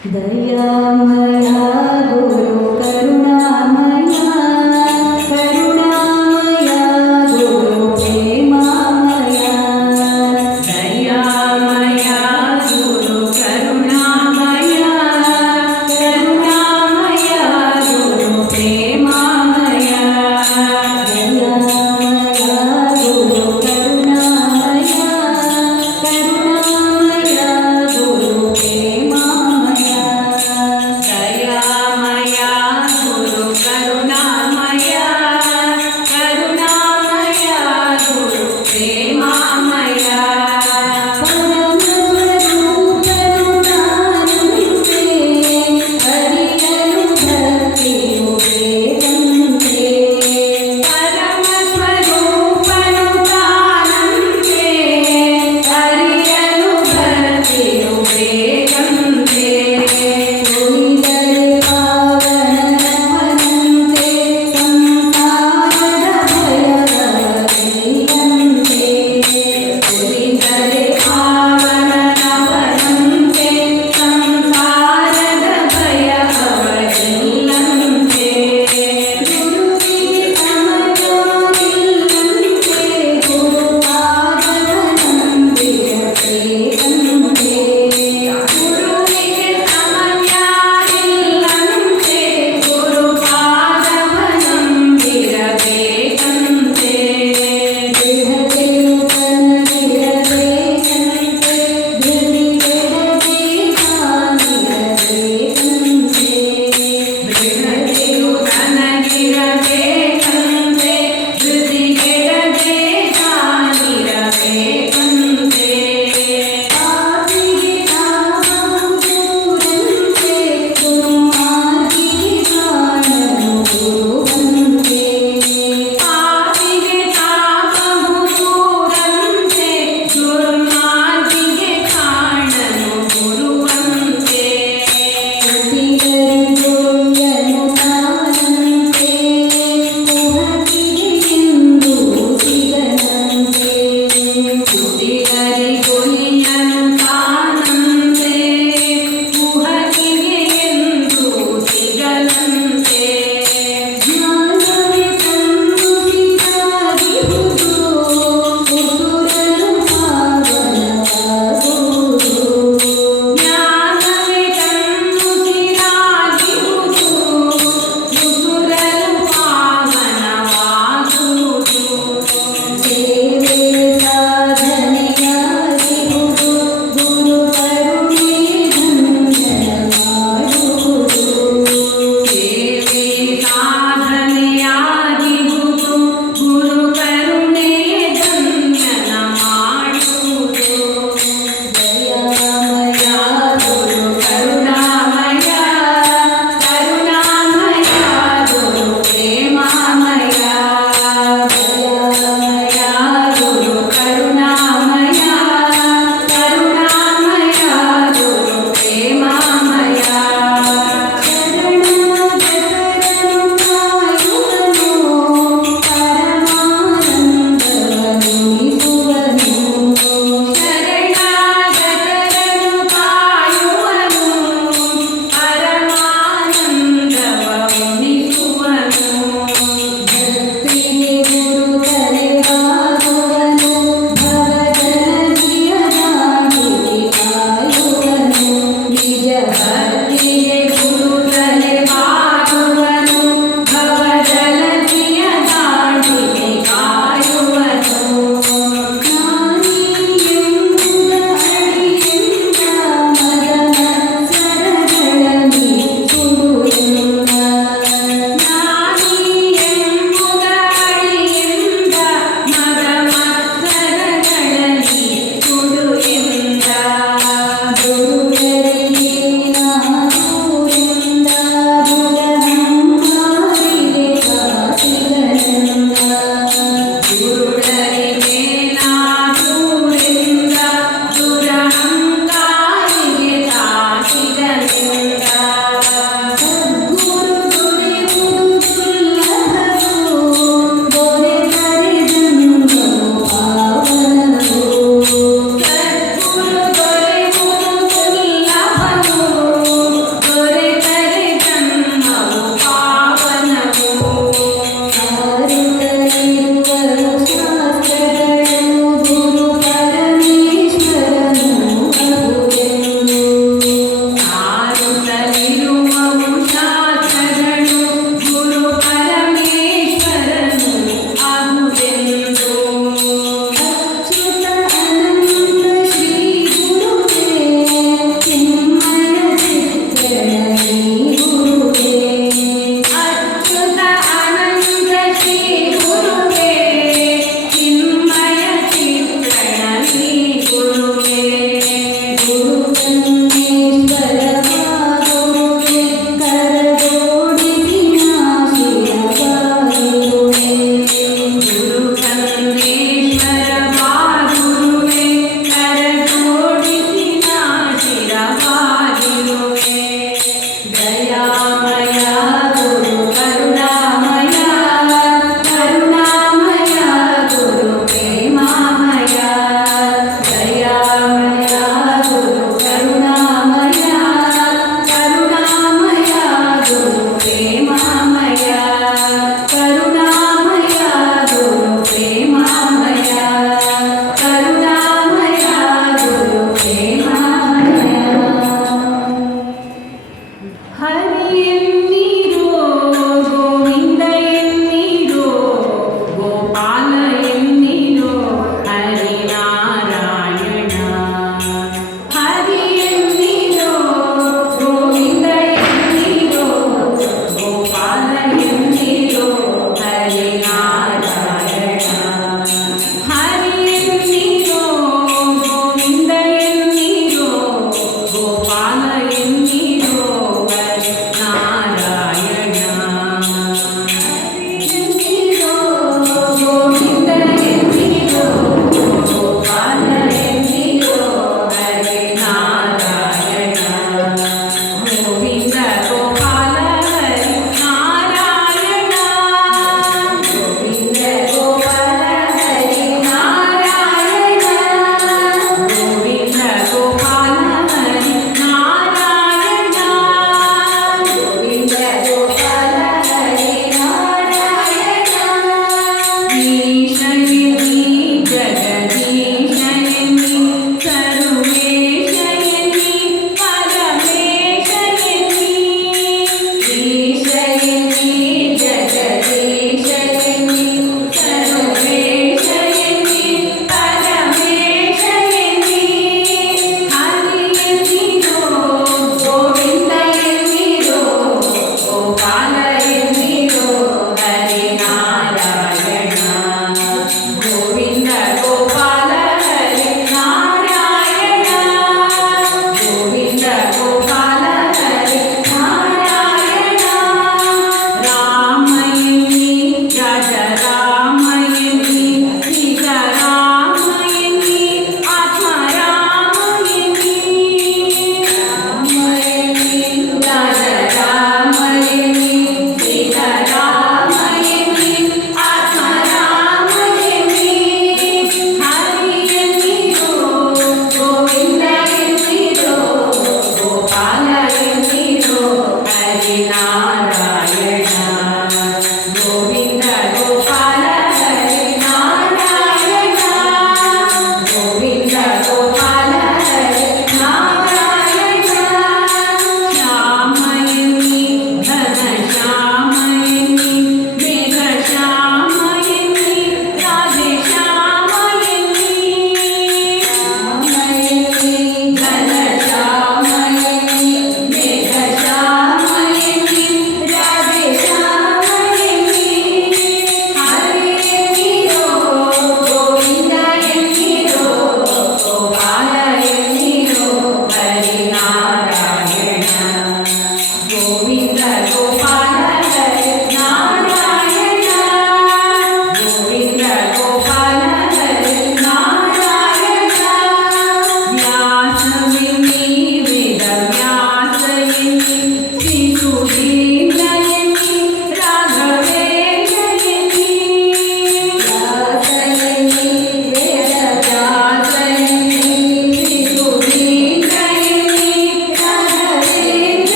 ದಯಾಮಯ ಗುರು ಕರುಣಾಮಯ ಕರುಣಾಮಯ ಗುರು ಪ್ರೇಮಾಮಯ ದಯಾಮಯ ಗುರು ಕರುಣಾಮಯ ಕರುಣಾಮಯ ಗುರು ಪ್ರೇಮಾಮಯ ದಯಾಮಯ ಗುರು ಕರುಣಾಮಯ ಕರುಣಾಮಯ ಗುರು ಪ್ರೇಮಾಮಯ ದಯಾಮಯ ಗುರು ಕರುಣಾಮಯ ಕರುಣಾಮಯ ಗುರು ಪ್ರೇಮಾಮಯ ಪರಮಸ್ವರೂಪನು ತಾನಂತೆ ಅರಿಯಲು ಭಕ್ತಿಯು ಬೇಕಂತೆ ಉಳಿದರೆ ಪಾವನನವನಂತೆ ಸಂಸಾರದ ಭಯವಿಲ್ಲಂತೆ ಉಳಿದರೆ ಪಾವನನವನಂತೆ ಸಂಸಾರದ ಭಯವಿಲ್ಲಂತೆ ಗುರುವಿಗೆ ಸಮಯೋನಿಲ್ಲಂತೆ ಗುರುಪಾದವನಂದಿರಬೇಕಂತೆ ಗುರುವಿಗೆ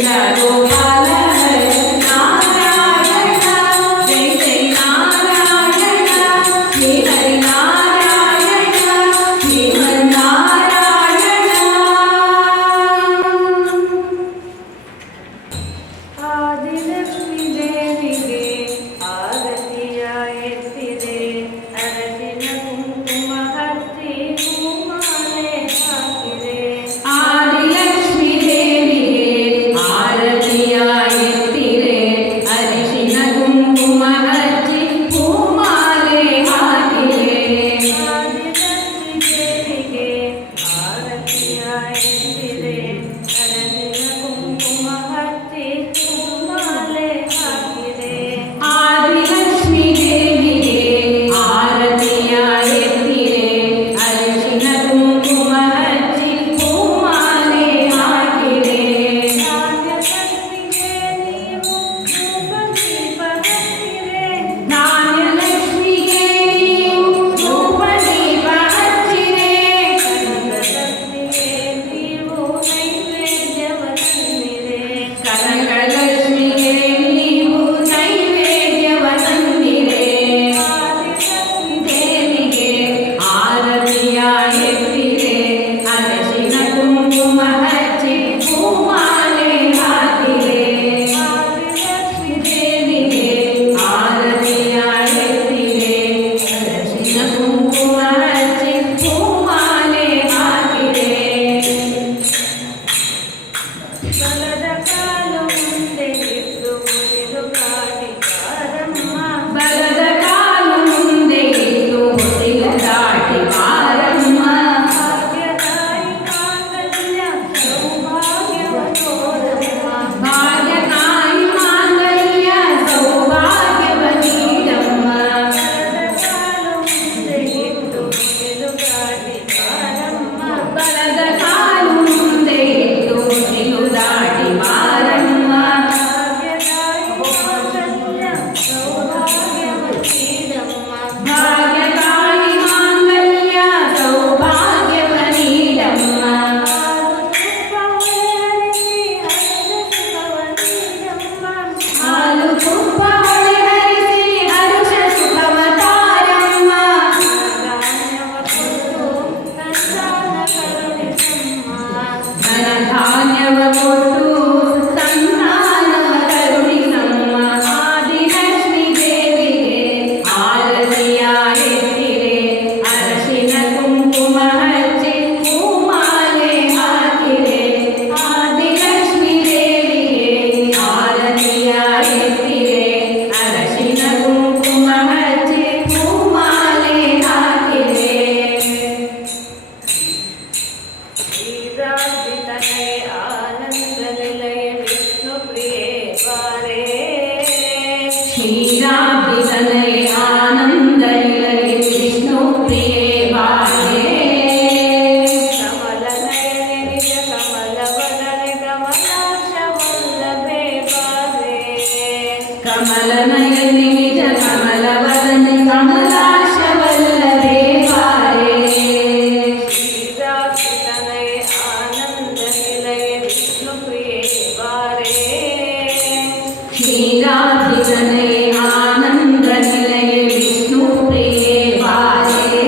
गोपाल हरे नारायण जय जय नारायण श्री हरि नारायण श्री हरि नारायण ಆದಿಲಕ್ಷ್ಮೀ ದೇವಿಗೆ ಆರತಿಯ ಎತ್ತಿದೆ ಅರಸಿನ ಕುಂಕುಮ ಹಚ್ಚಿ ಹೂಮಾಲೆ ಹಾಕಿದೆ ಆದಿಲಕ್ಷ್ಮೀ ದೇವಿಗೆ ಆರತಿಯ ಎತ್ತಿರೆ ಅರಿಶಿನ ಕುಂಕುಮ ಹಚ್ಚಿ ಹೂಮಾಲೆ ಹಾಕಿರೆ ಆದಿಲಕ್ಷ್ಮೀ ದೇವಿಗೆ ಆರತಿಯ ಎತ್ತಿದೆ ಅರಸಿನ ಕುಂಕುಮ ಹಚ್ಚಿ ಹೂಮಾಲೆ ಹಾಕಿದೆ ಆದಿಲಕ್ಷ್ಮೀ ದೇವಿಗೆ ಆರತಿಯ ಎತ್ತಿರೆ ಅರಿಶಿನ ಕುಂಕುಮ ಹಚ್ಚಿ ಹೂಮಾಲೆ ಹಾಕಿರೆ ಧಾನ್ಯಲಕ್ಷ್ಮಿಗೆ ನೀವು ಧೂಪ ದೀಪ ಹಚ್ಚಿರೆ ಧಾನ್ಯಲಕ್ಷ್ಮಿಗೆ ನೀವು ಧೂಪ ದೀಪ ಹಚ್ಚಿರೆ ಲಕ್ಷ್ಮಿಗೆ ನೀವು ನೈವೇದ್ಯವ ತಂದಿರೆ ಕನಕಲಕ್ಷ್ಮಿಗೆ ನೀವು ನೈವೇದ್ಯವ ತಂದಿರೆ ಆದಿಲಕ್ಷ್ಮೀ ದೇವಿಗೆ ಆರತಿಯ ಎತ್ತಿರೆ ಅರಶಿನ ಕುಂಕುಮ ಹಚ್ಚಿ ಹೂಮಾಲೆ ಹಾಕಿರೆ ಆದಿಲಕ್ಷ್ಮೀ ದೇವಿಗೆ ಆರತಿಯ ಎತ್ತಿರೆ ಅರಶಿನ ಕುಂಕುಮ ಹಚ್ಚಿ ಹೂಮಾಲೆ ಹಾಕಿರೆ ಬಲದ ಕಾಲು ಮುಂದೆ ಇಟ್ಟು ಮುರಿದು ಕಾಡಿ ಬಾರಮ್ಮ ಬಲದ ಕಾಲು ಮುಂದೆ ಇಟ್ಟು ಹೊಸಿಲ ದಾಟಿ ಬಾರಮ್ಮ ಭಾಗ್ಯದಾಯಿ ಮಾಂಗಲ್ಯ ಸೌಭಾಗ್ಯವ ತೋರಮ್ಮ ಭಾಗ್ಯಕಾಯಿ ಮಾಂಗಲ್ಯ ಸೌಭಾಗ್ಯವ ನೀಡಮ್ಮ ಬಲದ ಕಾಲು ಮುಂದೆ ಇಟ್ಟು ಮುರಿದು ಕಾಡಿ ಬಾರಮ್ಮ ಬಲದ ಕಾಲು ಮುಂದೆ ಇಟ್ಟು ಹೊಸಿಲು ದಾಟಿ ಬಾರಮ್ಮ ಭಾಗ್ಯದಾಯಿ ಮಾಂಗಲ್ಯ ಸೌಭಾಗ್ಯವ ನೀಡಮ್ಮ ಭಾಗ್ಯಕಾಯಿ ಮಾಂಗಲ್ಯ ಸೌಭಾಗ್ಯವ ನೀಡಮ್ಮ ಹಾಲು ತುಪ್ಪ ಹೊಳೆಹರಿಸಿ ಹರ್ಷ ಸುಖವ ನೀಡಮ್ಮ. ಹಾಲು ತುಪ್ಪ ಧಾನ್ಯವ ಕೊಟ್ಟು ಸಂತಾನವ ಕರುಣಿಸಮ್ಮ. ಧನಧಾನ್ಯವ ಕೊಟ್ಟು ಸಂತಾನವ ಕರುಣಿಸಮ್ಮ ಆದಿಲಕ್ಷ್ಮೀ ದೇವಿಗೆ ಆರತಿಯ ಎತ್ತಿರೆ ಅರಶಿನ ಕುಂಕುಮ ಹಚ್ಚಿ ಹೂಮಾಲೆ ಹಾಕಿರೆ ಆದಿಲಕ್ಷ್ಮೀ ದೇವಿಗೆ ಆರತಿಯ ಎತ್ತಿರೆ ಅರಶಿನ ಕುಂಕುಮ ಹಚ್ಚಿ ಹೂಮಾಲೆ ಹಾಕಿರೆ ಶ್ರೀರಾಧಿತನೇ ಆನಂದ ನಿಲಯ ವಿಷ್ಣು ಪ್ರಿಯೇ ಬಾರೇ. ಕ್ಷೀರಾಬ್ಧಿತನಯ ಆನಂದ ನಿಲಯ ವಿಷ್ಣು ಪ್ರಿಯೇ ಬಾರೇ ಕಮಲ ನಯನೆ ನಿಜ ಕಮಲ ವದನೆ ಕಮಲಾಶ ವಲ್ಲಭೆ ಬಾರೇ. ಕಮಲ ನಯನಿ ನಿಜ ಕಮಲ ವದನೆ ಕಮಲಾಶ ವಲ್ಲಭೆ ಬಾರೇ ಶ್ರೀರಾಧಿತನೇ ಆನಂದ ನಿಲಯ ವಿಷ್ಣು ಪ್ರಿಯೇ ಬಾರೇ. ಕ್ಷೀರಾಬ್ಧಿತನಯ ಆನಂದ ನಿಲಯ ವಿಷ್ಣು ಪ್ರಿಯೇ ಬಾರೇ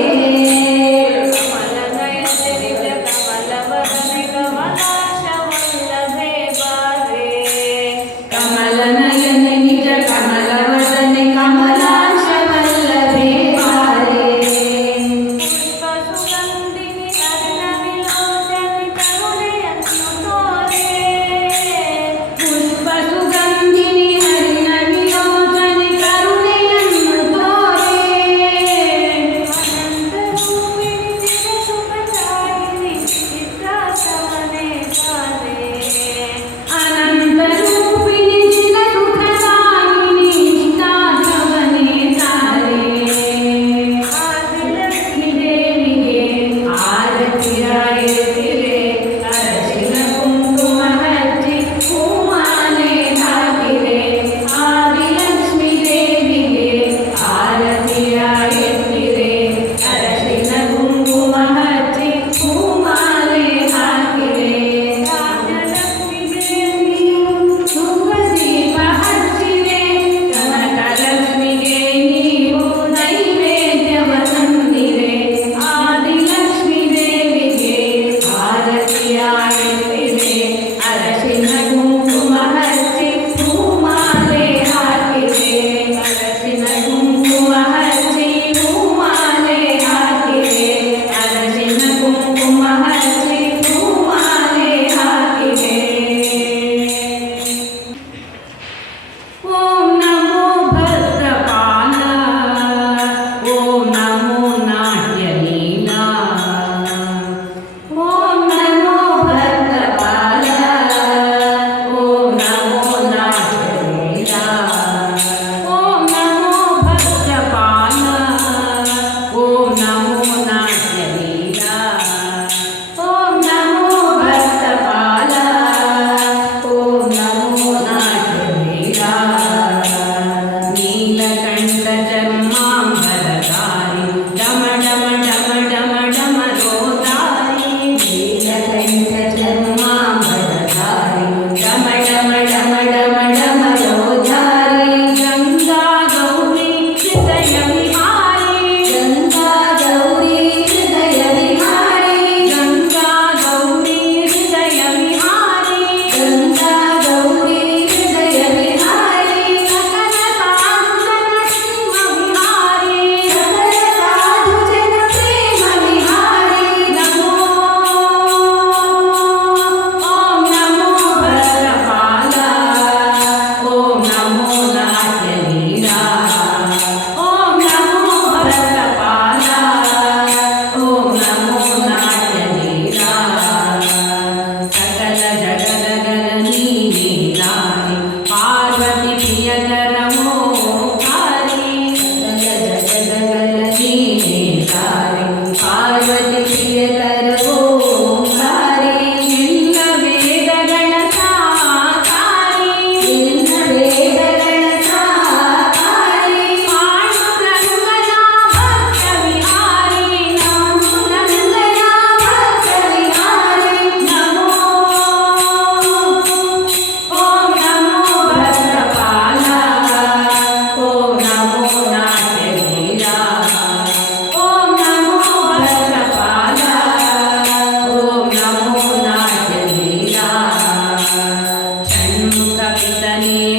ಕಮಲ ನಯನೆ ನಿಜ ಕಮಲ ವದನೆ ಕಮಲಾಶ ವಲ್ಲಭೆ ಬಾರೇ. ಕಮಲ ನಯನ ನಿಜ ಕಮಲ ವದನೆ ಕಮಲಾಶ ವಲ್ಲಭೆ ಬಾರೇ ಪುಷ್ಪ ಸುಗಂಧಿನಿ ಅರುಣ ವಿಲೋಚನೆ ಕರುಣೆಯನ್ನು ತೋರೆ. ಪುಷ್ಪ ಸುಗಂಧಿನಿ ಹರಿಣ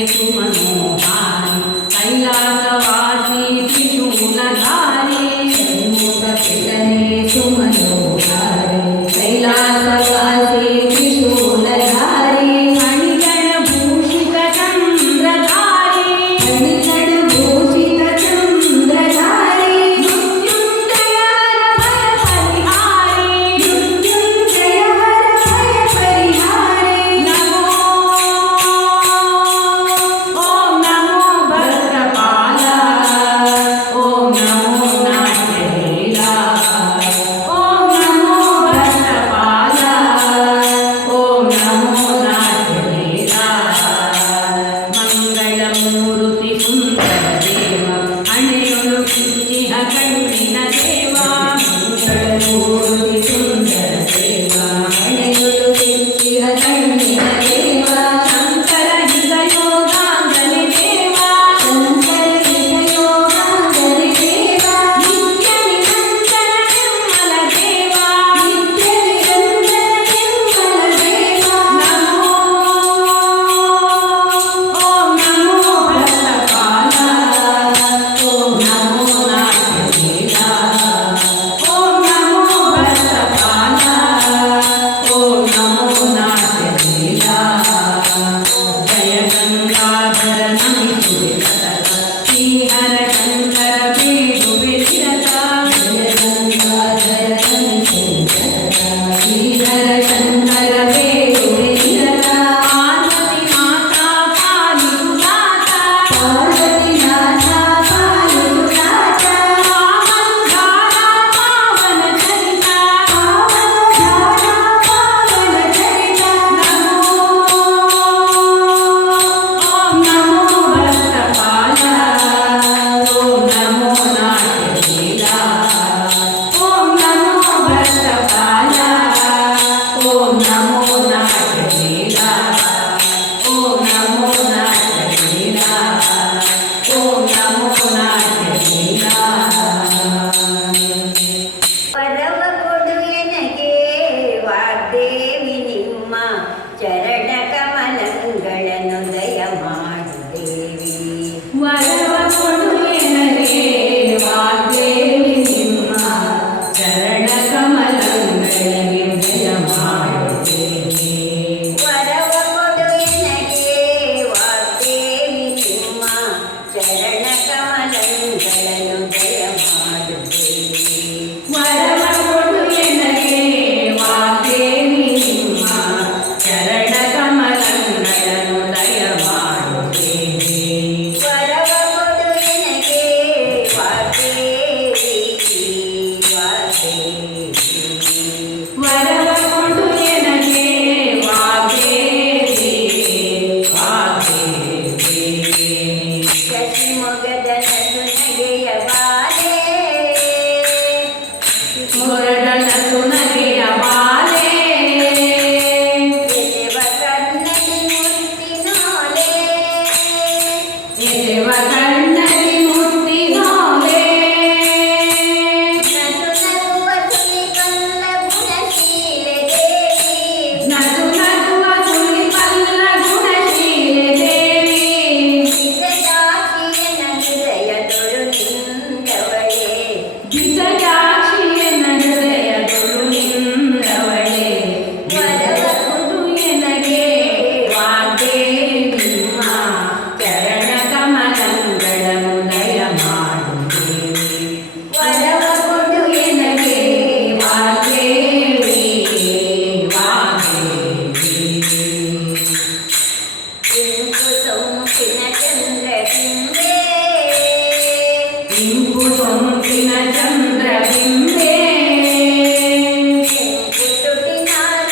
सुमनोहारी कैलासवासी त्रिशूलधारी षण्मुखप्रियने सुमनोहारी कैलासवासी त्रिशूलधारी मणिगणभूषित चन्द्रधारी मणिगणभूषित चन्द्रधारी मृत्युञ्जय हर भय परिहारी मृत्युञ्जय हर भय परिहारी नमो ॐ नमो भद्रकाल ॐ नमो नाट्यलीला ॐ नमो भद्रकाल ॐ नमो नाट्यलीला मङ्गलमूर्ति सुन्दरदेव हणೆಯೊಳು ಕಿಚ್ಚಿಹ ಕಣ್ಣಿನ ದೇವ ಮಂಗಳಮೂರ್ತಿ ಸುಂದರದೇವ ಹಣೆಯೊಳು ಕಿಚ್ಚಿಹ ಕಣ್ಣಿನ ದೇವ ಶಂಕರ ಹಿತಯೋಗಾಂಗನೆ ದೇವ ಶಂಕರ ಹಿತಯೋಗಾಂಗನೆ ದೇವ ನಿತ್ಯ ನಿರಂಜನ ನಿರ್ಮಲ ದೇವ ನಿತ್ಯ ನಿರಂಜನ ನಿರ್ಮಲ ದೇವ ನಮೋ ಓಂ ನಮೋ ಭದ್ರಕಾಲ ಓಂ ನಮೋ ನಾಟ್ಯಲೀಲಾ ಓಂ ನಮೋ ಭದ್ರಕಾಲ ಓಂ ನಮೋ ನಾಟ್ಯಲೀಲಾ ಜಯ ಗಂಗಾಧರ ನಮಿಸುವೆ ಸತತ ಶ್ರೀಹರ ಶಂಕರ ಬೇಡುವೆ ನಿರತ ಜಯ ಗಂಗಾಧರ ನಮಿಸುವೆ ಸತತ ಶ್ರೀಹರ ಶಂಕರ ಬೇಡುವೆ ನಿರತ ಪಾರ್ವತಿ ಮಾತಾ ಪಾಲಿಸು ನಾಥ ಪಾರ್ವತಿ ನಾಥ ಪಾಲಿಸು ನಾಥ ಪಾವನಧಾರ ಪಾವನ ಚರಿತ ಪಾವನಧಾರ ಪಾವನ ಚರಿತ ನಮೋ ಓಂ ನಮೋ ಭದ್ರಕಾಲ ಓಂ ನಮೋ ನಾಟ್ಯಲೀಲಾ ಓಂ ನಮೋ ಭದ್ರಕಾಲ ಓಂ ನಮೋ ನಾಟ್ಯಲೀಲಾ ಓಂ ನಮೋ ನಾಟ್ಯಲೀಲಾ ಓಂ ನಮೋ ನಾಟ್ಯಲೀಲಾ ವರವ ಕೊಡು ಎನಗೆ ವಾಗ್ದೇವಿ ನಿಮ್ಮ ಚರಣ ಕಮಲಗಳನ್ನು ದಯ ಮಾಡು ದೇವಿ ವರವ ಕೊಡು ಎನಗೆ ವಾಗ್ದೇವಿ ನಿಮ್ಮ ಚರಣ ಕಮಲಗಳಿಗೆ ಜಯ ಮಾಡು ದೇವಿ ವರವ ಕೊಡು ಎನಗೆ ವಾಗ್ದೇವಿ ನಿಮ್ಮ ಚರಣ ಕಮಲಗಳನ್ನು ದಯ ಮಾಡು ದೇವಿ ವರವ ಕೊಡು ಎನಗೆ ವಾಗ್ದೇವಿ ನಿಮ್ಮ ಚರಣ ಕಮಲಗಳನ್ನು ದಯ ಮಾಡು ದೇವಿ ವರವ ಕೊಡು ಎನಗೆ ವಾಗ್ದೇವಿ ವಾಗ್ದೇವಿ ವರವ ಕೊಡು ಎನಗೆ ವಾಗ್ದೇವಿ ವಾಗ್ದೇವಿ ಶಶಿಮೊಗದ ನಸುನಗೆಯ ಬಾಲೆ ಮೊರಡನ ಸುನಗೆಯ ಬಾಲೆ ಎದೆವ ಕನ್ನಡಿ ಮುತ್ತಿನೋಲೆ ಎದೆವ ಕಣ್ಣಲ್ಲಿ ಮುತ್ತಿನೋಲೆ ನಸು ನಗುವ ಸುಲಿಪಲ್ಲ ಗುಣಶೀಲೆ ನಸು ನಗುವ ಸುಳಿಪಲ್ಲ ಗುಣಶೀಲೆ ದೇವಿ ದೇವಿ ವಿಜಯಾಕ್ಷಿಯನ ಹೃದಯದೊಳು ನಿಂದವಳೆ ಬಿಸಜಾಕ್ಷಿಯ ಹೃದಯದೊಳು ನಿಂದವಳೆ ವರವ ಕೊಡು ಎನಗೆ ವಾಗ್ದೇವಿ ನಿಮ್ಮ ಚರಣ ಕಮಲಗಳನ್ನು ದಯ ಮಾಡು ದೇವಿ ವರವ ಕೊಡು ಎನಗೆ ವಾಗ್ದೇವಿ ವಾಗ್ದೇವಿ ಇಂಪು ಸೊಂಪಿನ ಚಂದ್ರಬಿಂಬೆ ಇಂಪು ಸೊಂಪಿನ ಚಂದ್ರಬಿಂಬೆ ಕೆಂಪು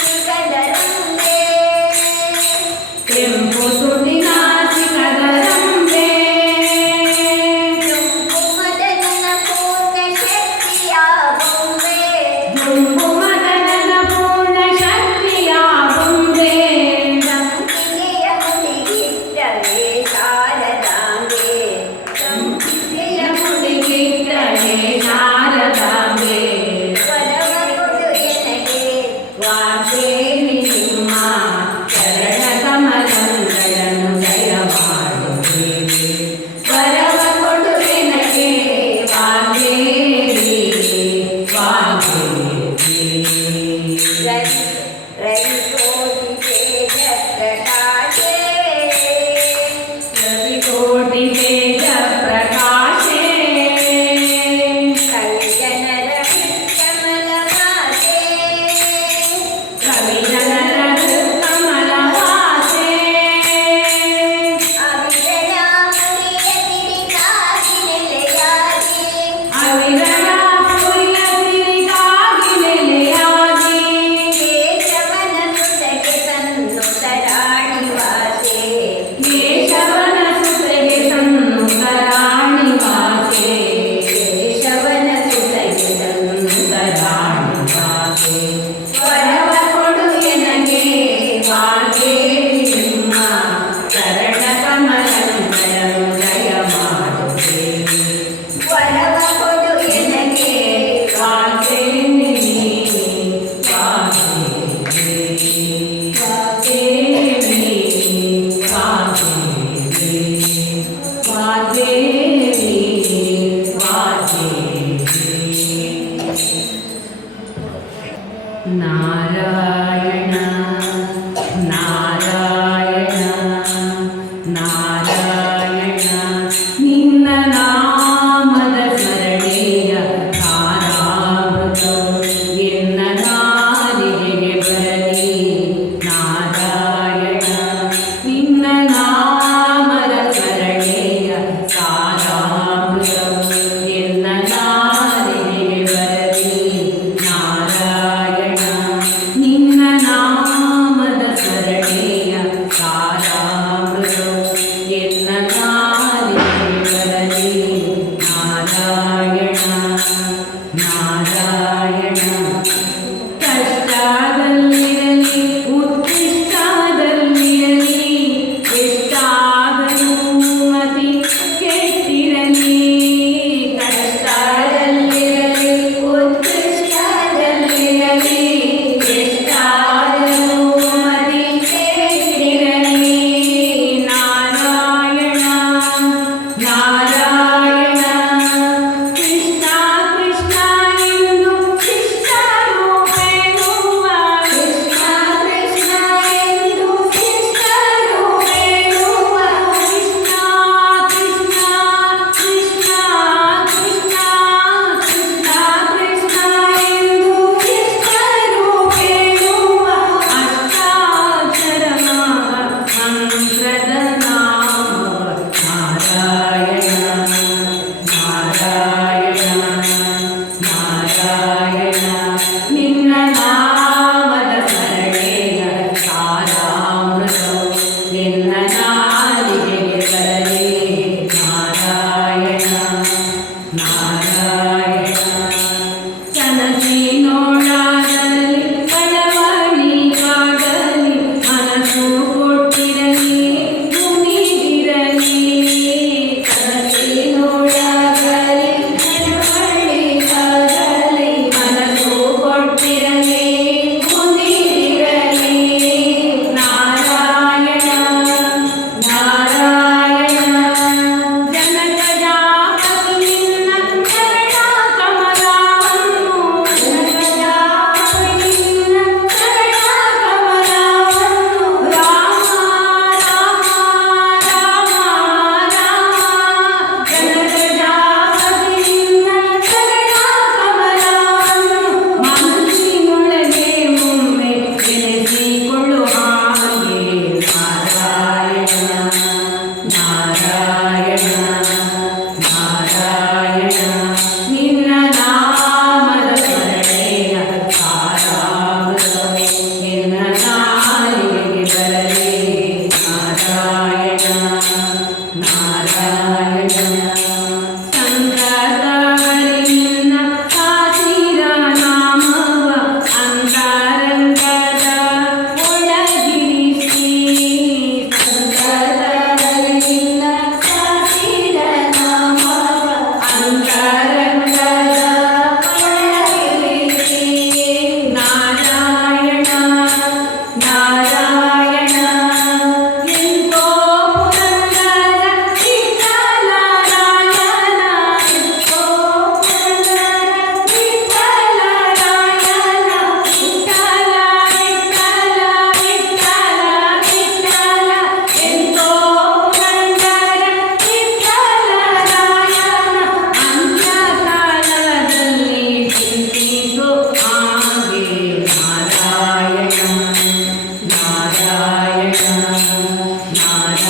ತುಟಿನಾಸಿಕದರಂಬೆ ಕೆಂಪು ತುಟಿನಾಸಿಕದರಂಬೆ ಕೆಂಪು ಮದನನ ಪೂರ್ಣ ಶಕ್ತಿಯ ಬೊಂಬೆ ದುಂಬು ಮದನನ ಪೂರ್ಣ ಶಕ್ತಿಯ ಬೊಂಬೆ ನಂಬಿಕೆಯ ಹುಲಿಗಿಟ್ಟ ವೇಷ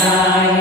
ಗೋವಿಂದಾಯ